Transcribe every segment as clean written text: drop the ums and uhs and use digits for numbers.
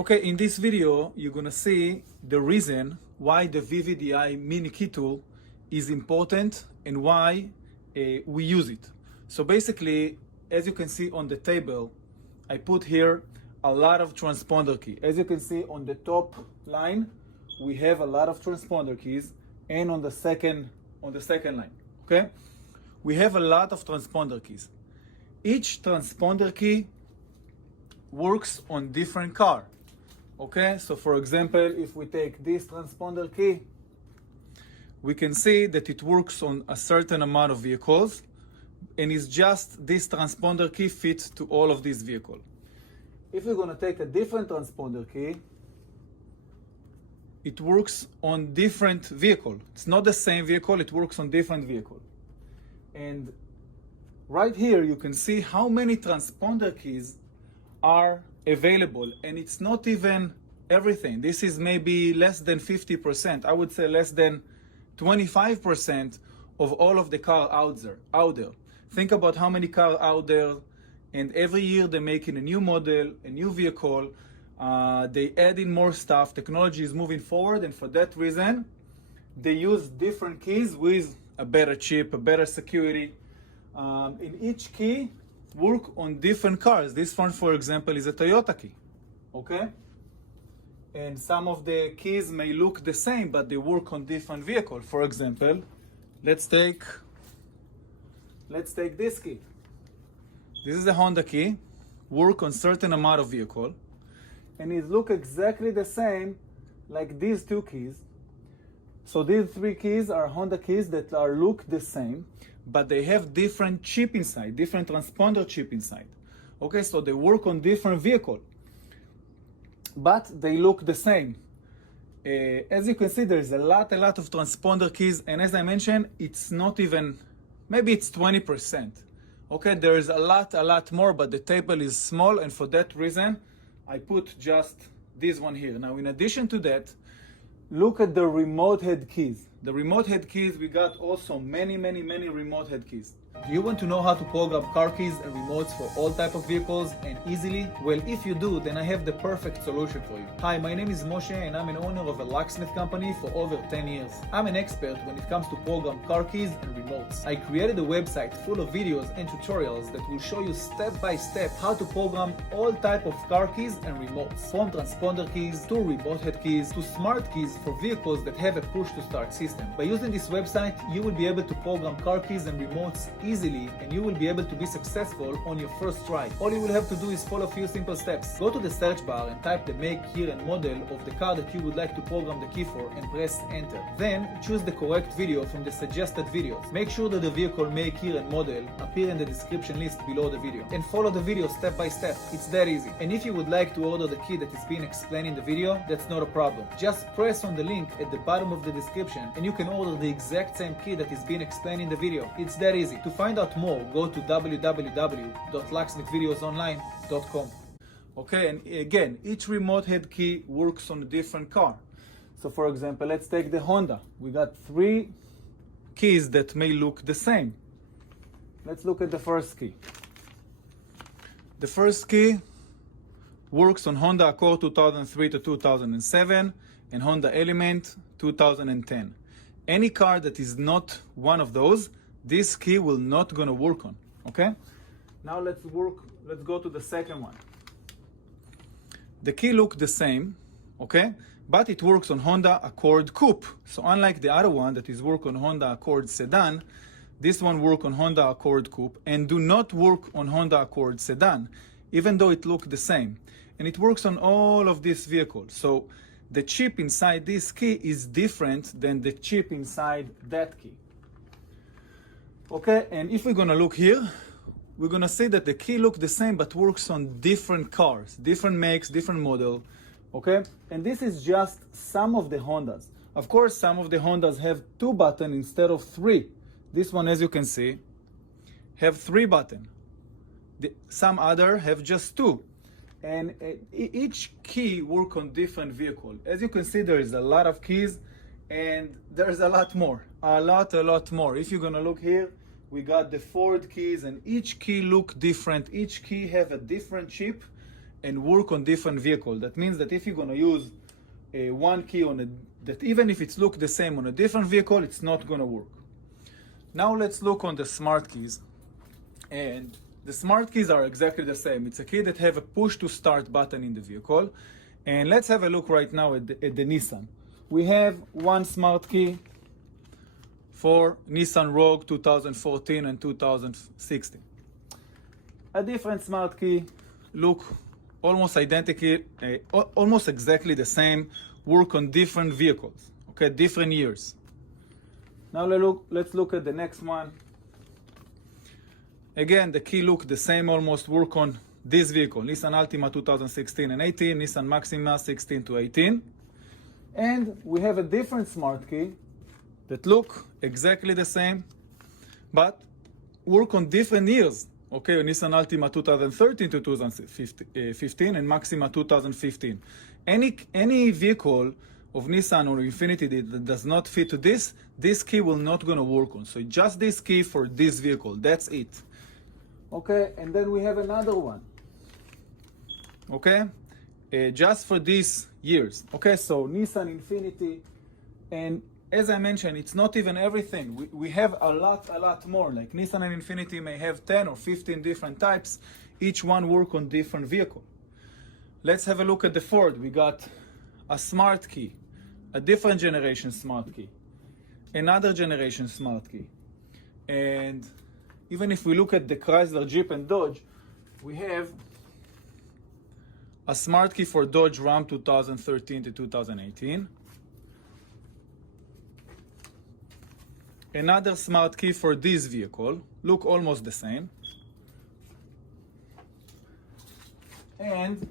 Okay, in this video, you're gonna see the reason why the VVDI mini key tool is important and why we use it. So basically, as you can see on the table, I put here a lot of transponder key. As you can see on the top line, we have a lot of transponder keys, and on the second line, okay? We have a lot of transponder keys. Each transponder key works on different car. Okay, so for example, if we take this transponder key, we can see that it works on a certain amount of vehicles, and it's just this transponder key fits to all of these vehicles. If we're going to take a different transponder key, it works on different vehicle. It's not the same vehicle, it works on different vehicle. And right here you can see how many transponder keys are available, and it's not even everything. This is maybe less than 50%. I would say less than 25% of all of the car out there. Think about how many cars out there, and every year they're making a new model, a new vehicle. They add in more stuff. Technology is moving forward, and for that reason, they use different keys with a better chip, a better security. In each key, work on different cars. This one, for example, is a Toyota key, okay? And some of the keys may look the same, but they work on different vehicles. For example, let's take this key. This is a Honda key, work on certain amount of vehicle, and it look exactly the same like these two keys. So these three keys are Honda keys that look the same, but they have different chip inside, different transponder chip inside. Okay, so they work on different vehicle, but they look the same. As you can see, there's a lot of transponder keys, and as I mentioned, it's not even, maybe it's 20%. Okay, there is a lot more, but the table is small, and for that reason, I put just this one here. Now, in addition to that, look at the remote head keys. The remote head keys, we got also many remote head keys. Do you want to know how to program car keys and remotes for all type of vehicles and easily? Well, if you do, then I have the perfect solution for you. Hi, my name is Moshe, and I'm an owner of a locksmith company for over 10 years. I'm an expert when it comes to program car keys and remotes. I created a website full of videos and tutorials that will show you step by step how to program all type of car keys and remotes, from transponder keys to remote head keys to smart keys for vehicles that have a push to start system. By using this website, you will be able to program car keys and remotes easily, and you will be able to be successful on your first try. All you will have to do is follow a few simple steps. Go to the search bar and type the make, year and model of the car that you would like to program the key for, and press enter. Then choose the correct video from the suggested videos. Make sure that the vehicle make, year and model appear in the description list below the video, and follow the video step by step. It's that easy. And if you would like to order the key that is being explained in the video, that's not a problem. Just press on the link at the bottom of the description and you can order the exact same key that is being explained in the video. It's that easy. To find out more, go to www.locksmithvideosonline.com. Okay, and again, each remote head key works on a different car. So for example, let's take the Honda. We got three keys that may look the same. Let's look at the first key. The first key works on Honda Accord 2003 to 2007 and Honda Element 2010. Any car that is not one of those, this key will not gonna work on, okay? Now let's go to the second one. The key look the same, okay? But it works on Honda Accord Coupe. So unlike the other one that is work on Honda Accord Sedan, this one work on Honda Accord Coupe and do not work on Honda Accord Sedan, even though it look the same. And it works on all of these vehicles. So the chip inside this key is different than the chip inside that key. Okay, and if we're gonna look here, we're gonna see that the key look the same but works on different cars, different makes, different model, okay? And this is just some of the Hondas. Of course, some of the Hondas have 2 buttons instead of 3. This one, as you can see, have 3 buttons. Some other have just 2. And each key work on different vehicle. As you can see, there is a lot of keys, and there's a lot more. A lot more. If you're gonna look here, we got the Ford keys, and each key look different. Each key have a different chip, and work on different vehicles. That means that if you're gonna use one key that even if it's look the same on a different vehicle, it's not gonna work. Now let's look on the smart keys. And the smart keys are exactly the same. It's a key that have a push to start button in the vehicle. And let's have a look right now at the Nissan. We have one smart key for Nissan Rogue 2014 and 2016. A different smart key, look almost identical, almost exactly the same, work on different vehicles, okay, different years. Now let's look at the next one. Again, the key look the same, almost work on this vehicle, Nissan Altima 2016 and 18, Nissan Maxima 16 to 18. And we have a different smart key that look exactly the same, but work on different years. Okay, Nissan Altima 2013 to 2015 and Maxima 2015. Any vehicle of Nissan or Infiniti that does not fit to this key will not gonna work on. So just this key for this vehicle, that's it. Okay, and then we have another one. Okay, just for these years. Okay, so Nissan Infiniti, and as I mentioned, it's not even everything. We have a lot more. Like Nissan and Infiniti may have 10 or 15 different types. Each one work on different vehicle. Let's have a look at the Ford. We got a smart key, a different generation smart key, another generation smart key. And even if we look at the Chrysler, Jeep, and Dodge, we have a smart key for Dodge Ram 2013 to 2018. Another smart key for this vehicle, look almost the same. And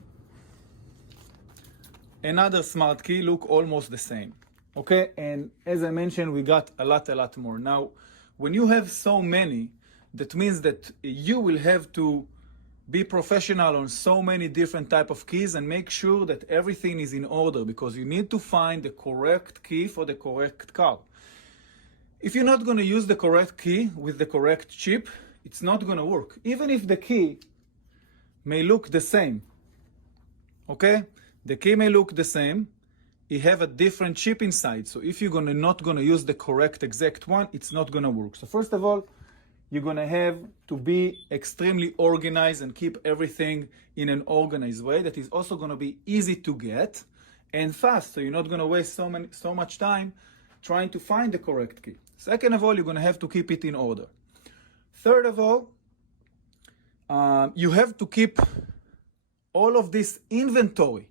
another smart key, look almost the same. Okay, and as I mentioned, we got a lot more. Now, when you have so many, that means that you will have to be professional on so many different type of keys and make sure that everything is in order, because you need to find the correct key for the correct car. If you're not going to use the correct key with the correct chip, it's not going to work. Even if the key may look the same, okay? The key may look the same, it have a different chip inside. So if you're not going to use the correct exact one, it's not going to work. So first of all, you're going to have to be extremely organized and keep everything in an organized way that is also going to be easy to get and fast. So you're not going to waste so much time trying to find the correct key. Second of all, you're going to have to keep it in order. Third of all, you have to keep all of this inventory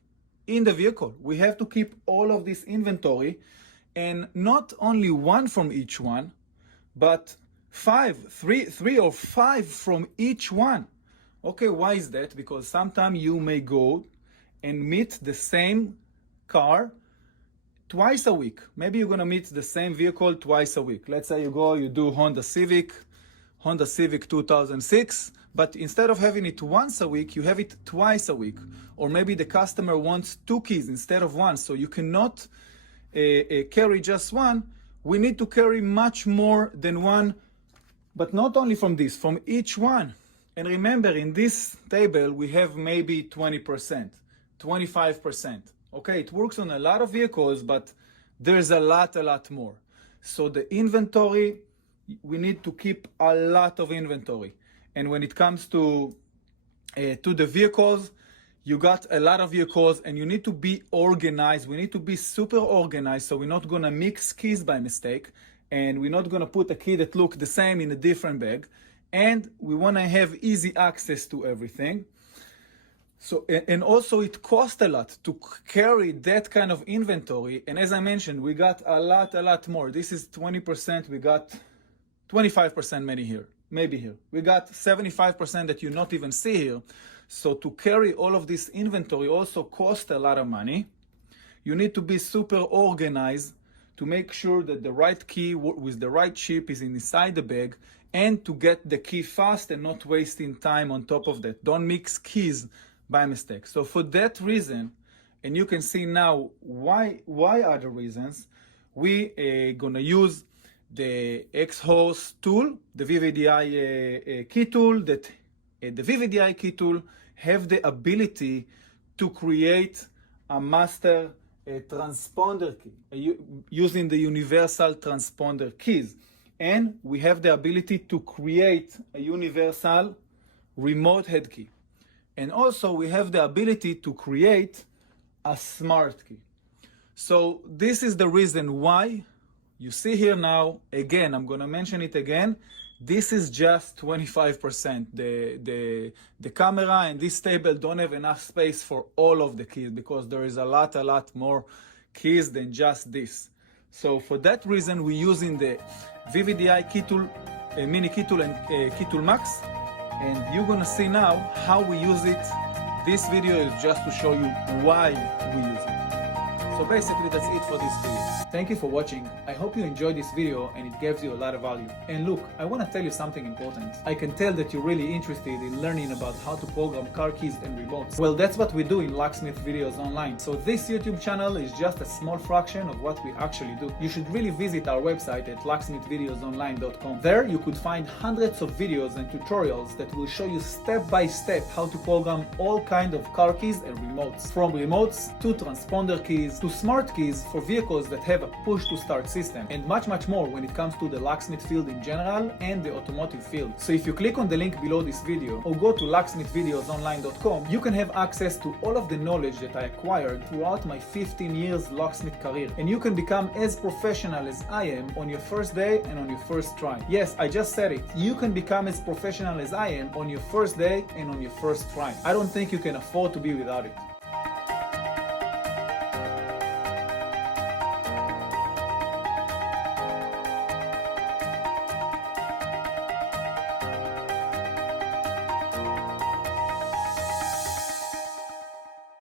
in the vehicle. We have to keep all of this inventory, and not only one from each one, but three or five from each one. Okay, why is that? Because sometimes you may go and meet the same car twice a week. Maybe you're gonna meet the same vehicle twice a week. Let's say you do Honda Civic 2006, but instead of having it once a week, you have it twice a week. Or maybe the customer wants two keys instead of one, so you cannot carry just one. We need to carry much more than one, but not only from each one. And remember, in this table, we have maybe 20%, 25%. Okay, it works on a lot of vehicles, but there's a lot more. So the inventory, we need to keep a lot of inventory. And when it comes to the vehicles, you got a lot of vehicles and you need to be organized. We need to be super organized, so we're not gonna mix keys by mistake, and we're not gonna put a key that looks the same in a different bag. And we wanna have easy access to everything. So, and also it costs a lot to carry that kind of inventory. And as I mentioned, we got a lot more. This is 20%, we got 25% maybe here. We got 75% that you not even see here. So to carry all of this inventory also costs a lot of money. You need to be super organized to make sure that the right key with the right chip is inside the bag, and to get the key fast and not wasting time on top of that. Don't mix keys by mistake. So for that reason, and you can see now why are the reasons, we gonna use the XHorse tool, the VVDI key tool. That the VVDI key tool have the ability to create a master transponder key using the universal transponder keys. And we have the ability to create a universal remote head key. And also we have the ability to create a smart key. So this is the reason why you see here now, again, I'm going to mention it again, this is just 25%. The camera and this table don't have enough space for all of the keys because there is a lot more keys than just this. So for that reason, we're using the VVDI KeyTool, Mini KeyTool and KeyTool Max. And you're going to see now how we use it. This video is just to show you why we use it. So basically that's it for this video. Thank you for watching. I hope you enjoyed this video and it gives you a lot of value. And look, I want to tell you something important. I can tell that you're really interested in learning about how to program car keys and remotes. Well, that's what we do in Locksmith Videos Online. So this YouTube channel is just a small fraction of what we actually do. You should really visit our website at LOCKSMITHvideosonline.com. There you could find hundreds of videos and tutorials that will show you step by step how to program all kinds of car keys and remotes. From remotes to transponder keys to smart keys for vehicles that have a push to start system, and much more when it comes to the locksmith field in general and the automotive field. So if you click on the link below this video or go to locksmithvideosonline.com, you can have access to all of the knowledge that I acquired throughout my 15 years locksmith career, and you can become as professional as I am on your first day and on your first try. Yes, I just said it. You can become as professional as I am on your first day and on your first try. I don't think you can afford to be without it.